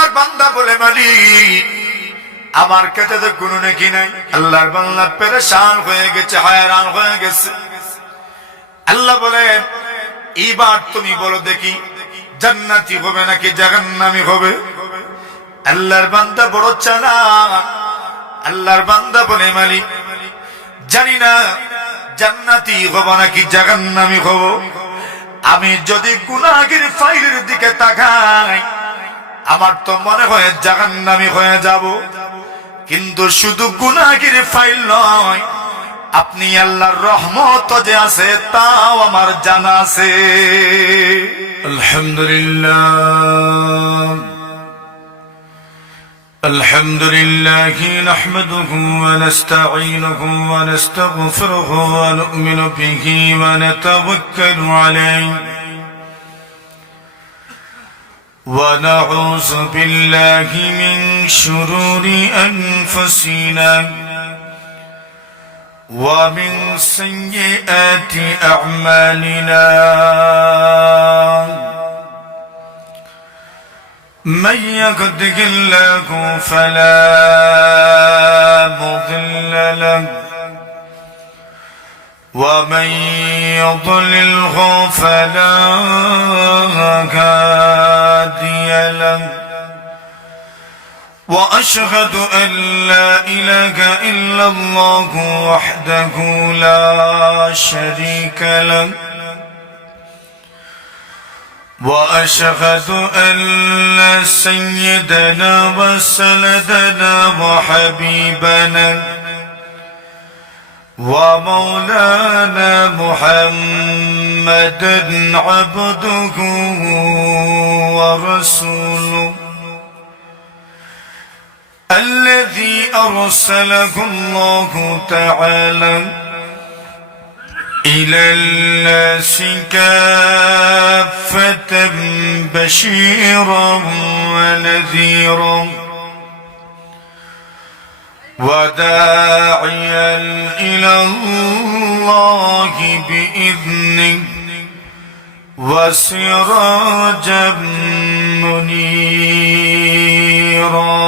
আল্লাহর বান্দা বলে মালিক আমার কাছে তো কোনো নাকি নাই। আল্লাহর বান্দা পেরেশান হয়ে গেছে, হয়রান হয়ে গেছে। আল্লাহ বলে এইবার তুমি বলো দেখি জান্নাতি হবে নাকি জাহান্নামী হবে? আল্লাহর বান্দা বড় চালাক। আল্লাহর বান্দা বলে মালিক জানি না জান্নাতি হব নাকি জাহান্নামী হব। আমি যদি গুনাহের ফাইলের দিকে তাকাই আমার তো মনে হয় জাহান্নামী হয়ে যাব। কিন্তু শুধু গুনাহের ফাইল নয়, আপনি আল্লাহর রহমত যে আছে তাও আমার জানা আছে। আলহামদুলিল্লাহ আলহামদুলিল্লাহ নাহমাদুহু ওয়া নাস্তাঈনুহু ওয়া নাস্তাগফিরুহু ওয়া নু'মিনু বিহি ওয়া নাতাওয়াক্কালু আলাইহি ওয়া নাউযু বিল্লাহি মিন শুরুরি আনফুসিনা ومن سيئات أعمالنا من يهده الله فلا مضل له ومن يضلله فلا هادي له وأشهد أن لا إله إلا الله وحده لا شريك له وأشهد أن سيدنا وسندنا وحبيبنا ومولانا محمدا عبده ورسوله الذي أرسله الله تعالى إلى الناس كافة بشيرا ونذيرا وداعيا إلى الله بإذنه وسراجا منيرا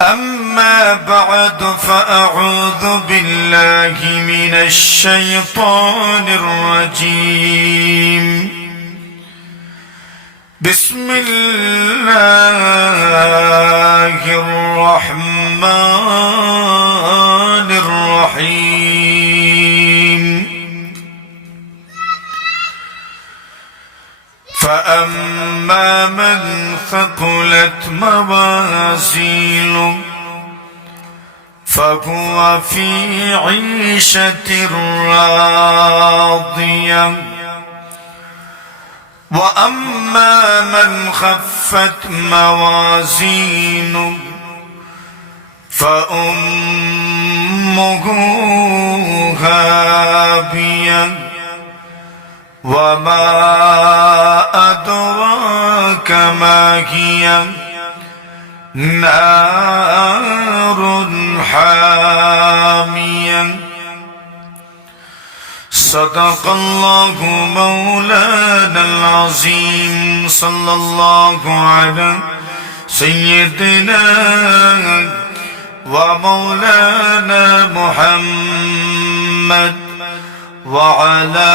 أما بعد فأعوذ بالله من الشيطان الرجيم بسم الله الرحمن الرحيم فأما من ثقلت موازينه فهو في عيشة راضية وأما من خفت موازينه فأمه هاوية وما أدراك ما هي نار حامية صدق الله مولانا العظيم صلى الله على سيدنا ومولانا محمد وعلى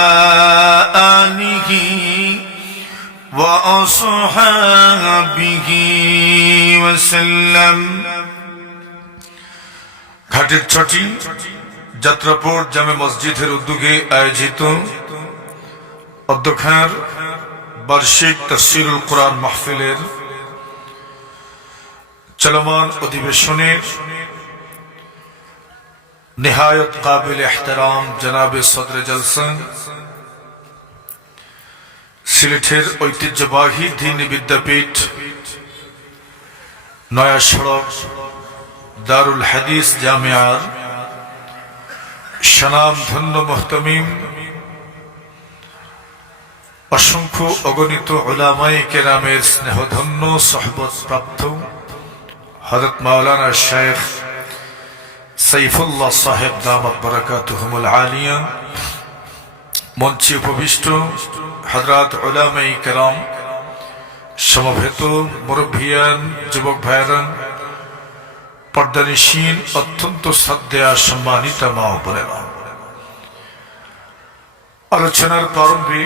آله وأصحابه وسلم। ঘাটের ছটি যাত্রাপুর জামে মসজিদের উদ্যোগে আয়োজিত অধ্যক্ষার বার্ষিক তাফসীরুল কোরআন মাহফিলের চলমান অধিবেশনের নিহায়ত কাবিল ইহতারাম জনাবে সদরে জলসা সিলেটের ঐতিহ্যবাহী দ্বীনি বিদ্যাপীঠ নয়া সড়ক দারুল হাদিস জামিয়ার স্বনামধন্য মুহতামিম অসংখ্য অগণিত উলামায়ে কেরামের স্নেহধন্য সহবত প্রাপ্ত হযরত মাওলানা শেখ সাইফুল্লাহ সাহেব দামাত বারাকাতুহুমুল আলিয়া, মঞ্চে উপবিষ্ট হযরত উলামায়ে কেরাম, সমবেত মুরব্বিয়ান, যুবক ভাইয়েরা, পর্দানিশীন, অত্যন্ত শ্রদ্ধেয় সম্মানিত মা ও বোনেরা, আলোচনার প্রারম্ভে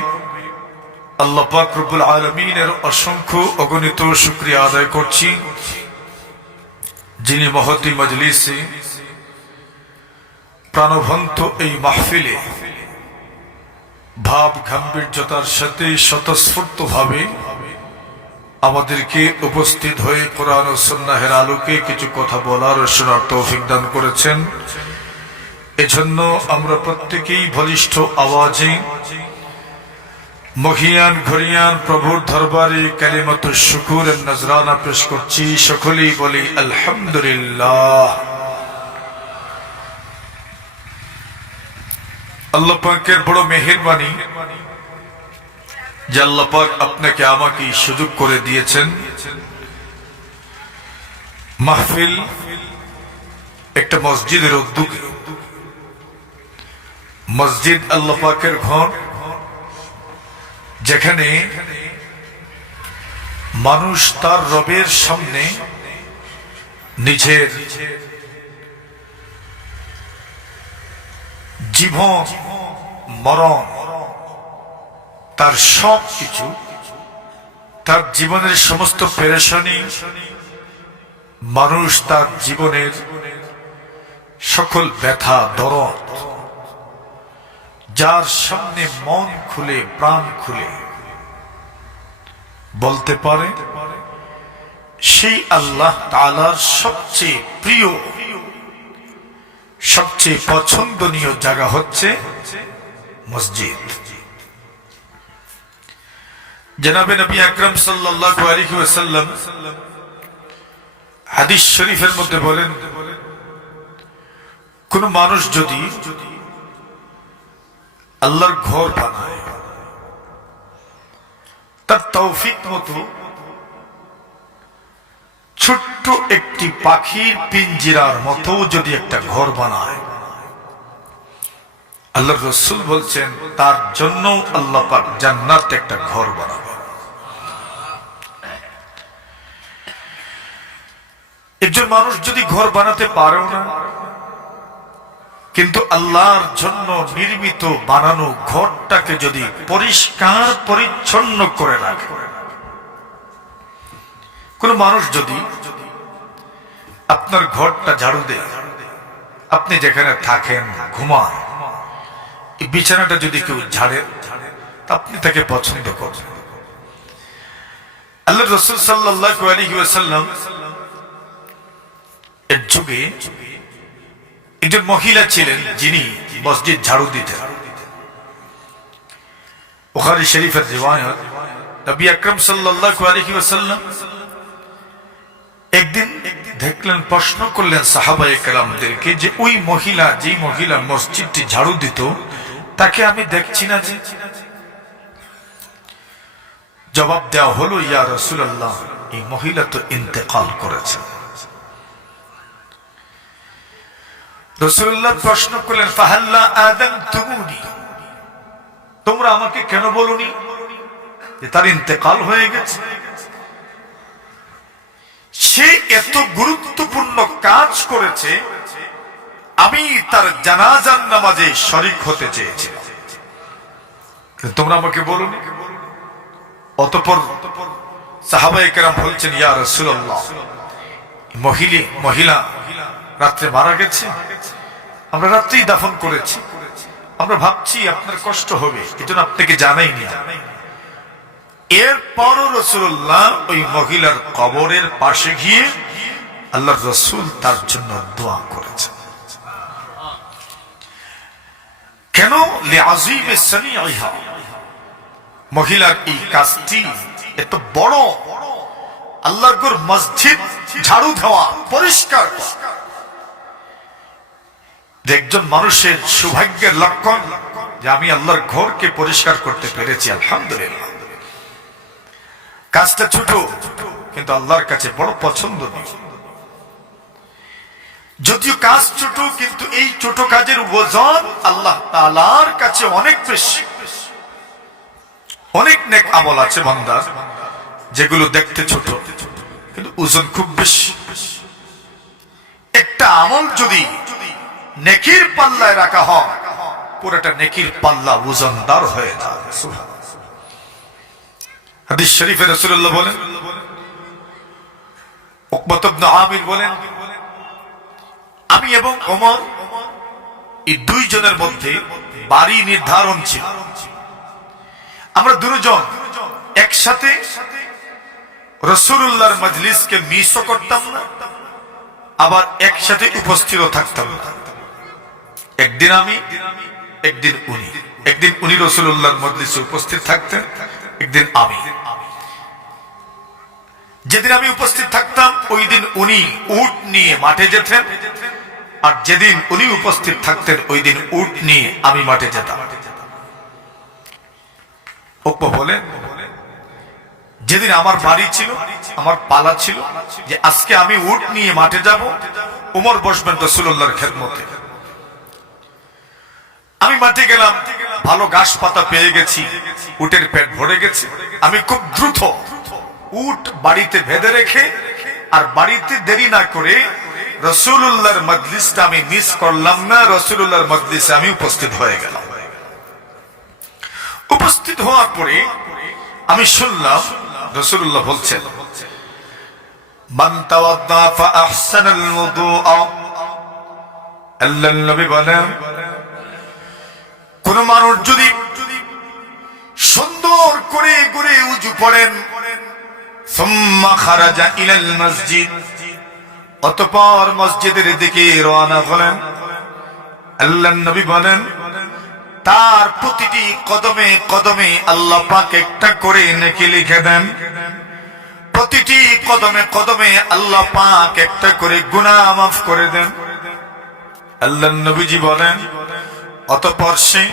আল্লাহ পাক রব্বুল আলামিনের অসংখ্য অগণিত শুকরিয়া আদায় করছি, যিনি মহতী মজলিসে প্রাণবন্ত এই মাহফিলে ভাব গাম্ভীর্যতার সাথে স্বতঃস্ফূর্ত ভাবে আমাদেরকে উপস্থিত হয়ে কোরআন ও সুন্নাহের আলোকে কিছু কথা বলার ও শোনার তৌফিক দান করেছেন। এজন্য আমরা প্রত্যেকেই বলিষ্ঠ আওয়াজে মহিয়ান ঘরিয়ান প্রভুর দরবারে কালিমাতুশ শুকুরের নজরানা পেশ করছি। সকলেই বলি আলহামদুলিল্লাহ। আল্লাহ পাকের বড় মেহেরবানি যে আল্লাহ পাক আপনাকে আমাকে সুযোগ করে দিয়েছেন। মাহফিল একটা মসজিদের উদ্যোগে, মসজিদ আল্লাহ পাকের ঘর, যেখানে মানুষ তার রবের সামনে নিজের জীবন মরণ, তার সব কিছু, তার জীবনের সমস্ত পেরেশানি, মানুষ তার জীবনের সকল ব্যথা দরদ, যার সামনে মন খুলে প্রাণ খুলে বলতে পারে, সেই আল্লাহ তাআলার সবচেয়ে প্রিয়, সবচেয়ে পছন্দনীয় জায়গা হচ্ছে মসজিদ। জনাবে নবী আকরাম সাল্লাল্লাহু আলাইহি ওয়াসাল্লাম হাদিস শরীফের মধ্যে বলেন, কোন মানুষ যদি আল্লাহর ঘর বানায়, তার তৌফিক মতো ছোট্ট একটি পাখির পিঞ্জিরার মতো যদি একটা ঘর বানায়, আল্লাহর রাসূল বলছেন তার জন্য আল্লাহ পাক জান্নাতে একটা ঘর বানাবে। একজন মানুষ যদি ঘর বানাতে পারেও না, কিন্তু আল্লাহর জন্য নির্মিত বানানো ঘরটাকে যদি পরিষ্কার পরিচ্ছন্ন করে রাখে, কোন মানুষ যদি আপনার ঘরটা ঝাড়ু দেয়, আপনি যেখানে থাকেন ঘুমান, এই বিছানাটা যদি কেউ ঝাড়ে, আপনি তাকে পছন্দ করেন। আল্লাহর রাসূল সাল্লাল্লাহু আলাইহি ওয়াসাল্লাম এর যুগে একজন মহিলা ছিলেন যিনি মসজিদ ঝাড়ু দিতেন। বুখারী শরীফের রিওয়ায়াত, নবী আকরাম সাল্লাল্লাহু আলাইহি ওয়াসাল্লাম একদিন দেখলেন, প্রশ্ন করলেন সাহাবায়ে কেরামদেরকে যে ওই মহিলা, যে মহিলা মসজিদটি ঝাড়ু দিত, তাকে আমি দেখছি না যে। জবাব দেওয়া হলো, ইয়া রাসূলুল্লাহ, এই মহিলা তো ইন্তেকাল করেছেন। রাসূলুল্লাহ প্রশ্ন করলেন, ফাহাল্লা আযানতুমুনি, তোমরা আমাকে কেন বলনি যে তার ইন্তেকাল হয়ে গেছে? সে এত গুরুত্বপূর্ণ কাজ করেছে, আমি তার জানাজার নামাজে শরীক হতে চেয়েছিলাম, তোমরা আমাকে বলনি। অতঃপর সাহাবায়ে কেরাম বলছেন, ইয়া রাসূলুল্লাহ, মহিলা রাত্রে মারা গেছে, আমরা রাত্রেই দাফন করেছি, আমরা ভাবছি আপনার কষ্ট হবে, এজন্য আপনাকে জানাইনি। এরপরও রাসূলুল্লাহ ওই মহিলার কবরের পাশে গিয়ে আল্লাহর রাসূল তার জন্য দোয়া করেছেন। কেন? লিআযীম সানিইহা, মহিলার এই কাজটি এত বড়। আল্লাহর ঘর মসজিদ ঝাড়ু দেওয়া, পরিষ্কার করা একজন মানুষের সৌভাগ্যের লক্ষণ, যে আমি আল্লাহর ঘরকে পরিষ্কার করতে পেরেছি, আলহামদুলিল্লাহ। কাজটা ছোট, কিন্তু আল্লাহর কাছে বড় পছন্দনীয়। যদিও কাজ ছোট, কিন্তু এই ছোট কাজের ওজন আল্লাহ তাআলার কাছে অনেক বেশি। অনেক নেক আমল আছে বান্দার, যেগুলো দেখতে ছোট কিন্তু ওজন খুব বেশি। একটা আমল যদি নেকির পাল্লায় রাখা হয়, পুরোটা নেকির পাল্লা ওজনদার হয়ে যায়। হাদিস শরীফে রাসূলুল্লাহ বলেন, উকবা ইবনে আমির বলেন, আমি এবং ওমর এই দুইজনের মধ্যে বাড়ি নির্ধারণ ছিল। আমরা দুজন একসাথে রাসূলুল্লাহর মজলিসকে মিসও করতাম না, আবার একসাথে উপস্থিত থাকতাম না। একদিন আমি, একদিন উনি। একদিন উনি রাসূলুল্লাহর মজলিসে উপস্থিত থাকতেন, একদিন আমি। যেদিন আমি উপস্থিত থাকতাম ওই দিন উনি উট নিয়ে মাঠে যেতেন, আর যেদিন উনি উপস্থিত থাকতেন ওই দিন উট নিয়ে আমি মাঠে যেতাম। উকবা বলেন, যেদিন আমার বাড়ি ছিল, আমার পালা ছিল যে আজকে আমি উট নিয়ে মাঠে যাব, উমর বসবেন রাসূলুল্লাহর খেদমতে। আমি মাঠে গেলাম, ভালো ঘাস পাতা পেয়ে গেছি, উটের পেট ভরে গেছে। আমি খুব দ্রুত উট বাড়িতে বেঁধে রেখে আর বাড়িতে দেরি না করে রাসূলুল্লাহর মজলিসটা আমি মিস করলাম না, রাসূলুল্লাহর মজলিসে আমি উপস্থিত হয়ে গেলাম। উপস্থিত হওয়ার পরে আমি শুনলাম রাসূলুল্লাহ বলছেন, মান তাওয়াদ্দা ফা আহসানাল ওযুআ। আল্লাহর নবী বলেন, কোন মানুষ যদি সুন্দর করে করে উযু পড়েন, সুম্মা খারাজা ইলাল মসজিদ, অতঃপর মসজিদের দিকে রওনা হলেন, আল্লাহর নবী বলেন, তার প্রতিটি কদমে কদমে আল্লাহ পাক একটা করে নেকি লিখে দেন। প্রতিটি কদমে কদমে আল্লাহ পাক একটা করে গুনাহ মাফ করে দেন। আল্লাহর নবীজি বলেন, অতঃপর সে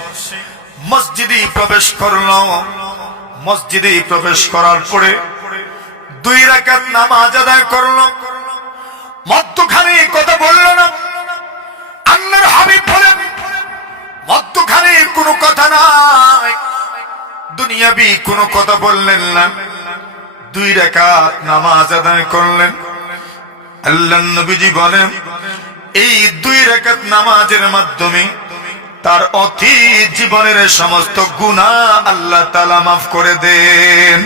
মসজিদে প্রবেশ করলো। মসজিদে প্রবেশ করার পরে 2 রাকাত নামাজ আদায় করলো। মধ্যখানে কথা বলল না। আল্লাহর হাবিব বলেন, মধ্যখানে কোনো কথা নাই, দুনিয়াবি কোনো কথা বললেন না। 2 রাকাত নামাজ আদায় করলেন। আল্লাহর নবীজি বলেন, এই 2 রাকাত নামাজের মাধ্যমে তার অতীত জীবনের সমস্ত গুনাহ আল্লাহ তাআলা মাফ করে দেন।